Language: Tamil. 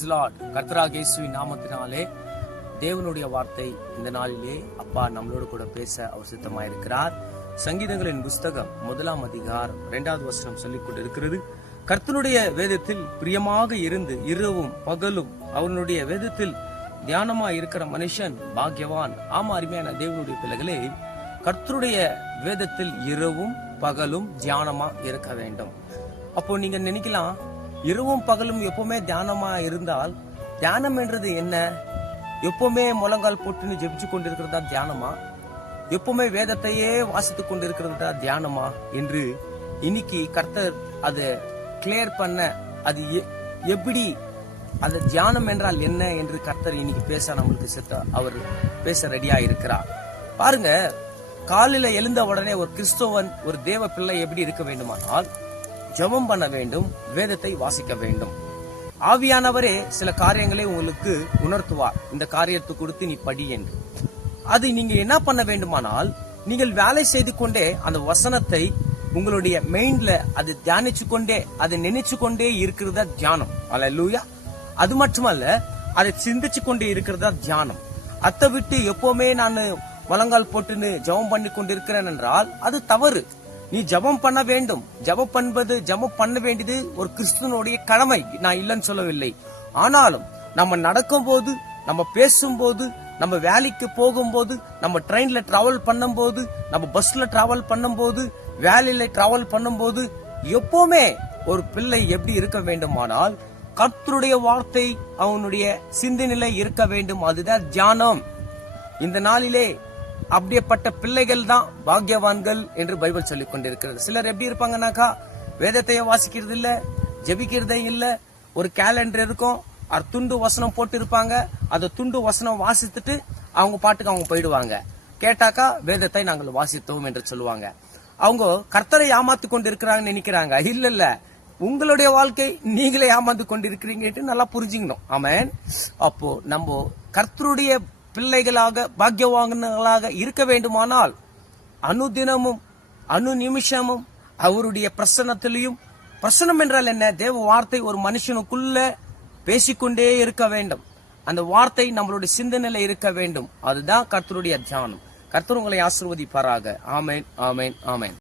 கர்த்தராகிய இயேசுவின் நாமத்தினாலே தேவனுடைய வார்த்தை இந்த நாளிலே அப்பா நம்மளோடு கூட பேச அவர் சித்தமாயிருக்கிறார். சங்கீதங்களின் புஸ்தகம் 1 அதிகாரம் 2 வசனம் சொல்லிக் கொண்டிருக்கிறது. கர்த்தனுடைய வேதத்தில் பிரியமாக இருந்து இரவும் பகலும் அவனுடைய வேதத்தில் தியானமா இருக்கிற மனுஷன் பாக்கியவான். ஆமா, அருமையான தேவனுடைய பிள்ளைகளே, கர்த்தருடைய வேதத்தில் இரவும் பகலும் தியானமா இருக்க வேண்டும். அப்போ நீங்க நினைக்கலாம், இரவும் பகலும் எப்பவுமே தியானமா இருந்தால் தியானம் என்றது என்ன? எப்பவுமே முழங்கால் போட்டுன்னு ஜெபிச்சு கொண்டிருக்கிறதா தியானமா? எப்பவுமே வேதத்தையே வாசித்துக் கொண்டிருக்கிறதா தியானமா என்று இன்னைக்கு கர்த்தர் அதை கிளியர் பண்ண, அது எப்படி, அது தியானம் என்றால் என்ன என்று கர்த்தர் இன்னைக்கு பேச நம்மளுக்கு அவர் பேச ரெடியா இருக்கிறார். பாருங்க, காலையில எழுந்த உடனே ஒரு கிறிஸ்தவன், ஒரு தேவ பிள்ளை எப்படி இருக்க வேண்டுமானால் ஜெபம் பண்ண வேண்டும், வேதத்தை வாசிக்க வேண்டும். ஆவியானவரே சில காரியங்களை உங்களுக்கு உணர்த்துவார், இந்த காரியத்தை கொடுத்து நீ படி என்று. அது நீங்க என்ன பண்ண வேண்டுமானால், நீங்கள் வேலை செய்து கொண்டே அந்த வசனத்தை உங்களுடைய மைண்ட்ல அது தியானிச்சு கொண்டே, அதை நினைச்சு கொண்டே இருக்கிறதா தியானம். அல்லேலூயா. அது மட்டுமல்ல, அதை சிந்திச்சு கொண்டே இருக்கிறதா தியானம். அதை விட்டு எப்பவுமே நான் முழங்கால் போட்டுன்னு ஜெபம் பண்ணி கொண்டிருக்கிறேன் என்றால் அது தவறு. நீ ஜெபம் பண்ண வேண்டும். ஜெபம் பண்ண வேண்டியது ஒரு கிறிஸ்துவனுடைய கடமை, நான் இல்லைன்னு சொல்லவில்லை. ஆனாலும் நம்ம நடக்கும் போது, நம்ம பேசும்போது, நம்ம வேலைக்கு போகும்போது, நம்ம ட்ரெயின்ல டிராவல் பண்ணும்போது, நம்ம பஸ்ல டிராவல் பண்ணும்போது, வேலையில டிராவல் பண்ணும்போது, எப்பவுமே ஒரு பிள்ளை எப்படி இருக்க வேண்டுமானால் கர்த்தருடைய வார்த்தை அவனுடைய சிந்தனையில இருக்க வேண்டும். அதுதான் தியானம். இந்த நாளிலே அப்படியேப்பட்ட பிள்ளைகள் தான் பாக்கியவான்கள் என்று பைபிள் சொல்லிக் கொண்டிருக்கிறது. சிலர் எப்படி இருப்பாங்கன்னாக்கா, வேதத்தையே வாசிக்கிறது இல்ல, ஜெபிக்கிறதே இல்ல, ஒரு கேலண்டர் இருக்கும், அது துண்டு வசனம் போட்டு இருப்பாங்க, அந்த துண்டு வசனம் வாசித்துட்டு அவங்க பாட்டுக்கு அவங்க போயிடுவாங்க. கேட்டாக்கா வேதத்தை நாங்கள் வாசித்தோம் என்று சொல்லுவாங்க. அவங்க கர்த்தரை ஏமாத்து கொண்டு இருக்கிறாங்கன்னு நினைக்கிறாங்க. இல்ல, உங்களுடைய வாழ்க்கை நீங்களே ஏமாந்து கொண்டு இருக்கிறீங்க நல்லா புரிஞ்சுக்கணும். ஆமென். அப்போ நம்ம கர்த்தருடைய பிள்ளைகளாக பாக்கியவான்களாக இருக்க வேண்டுமானால் அனுதினமும் அணு நிமிஷமும் அவருடைய பிரசன்னத்திலையும், பிரசன்னம் என்றால் என்ன? தேவ வார்த்தை ஒரு மனுஷனுக்குள்ள பேசிக்கொண்டே இருக்க வேண்டும். அந்த வார்த்தை நம்மளுடைய சிந்தனையில இருக்க வேண்டும். அதுதான் கர்த்தருடைய தியானம். கர்த்தர் உங்களை ஆசீர்வதிப்பாராக. ஆமென், ஆமென், ஆமென்.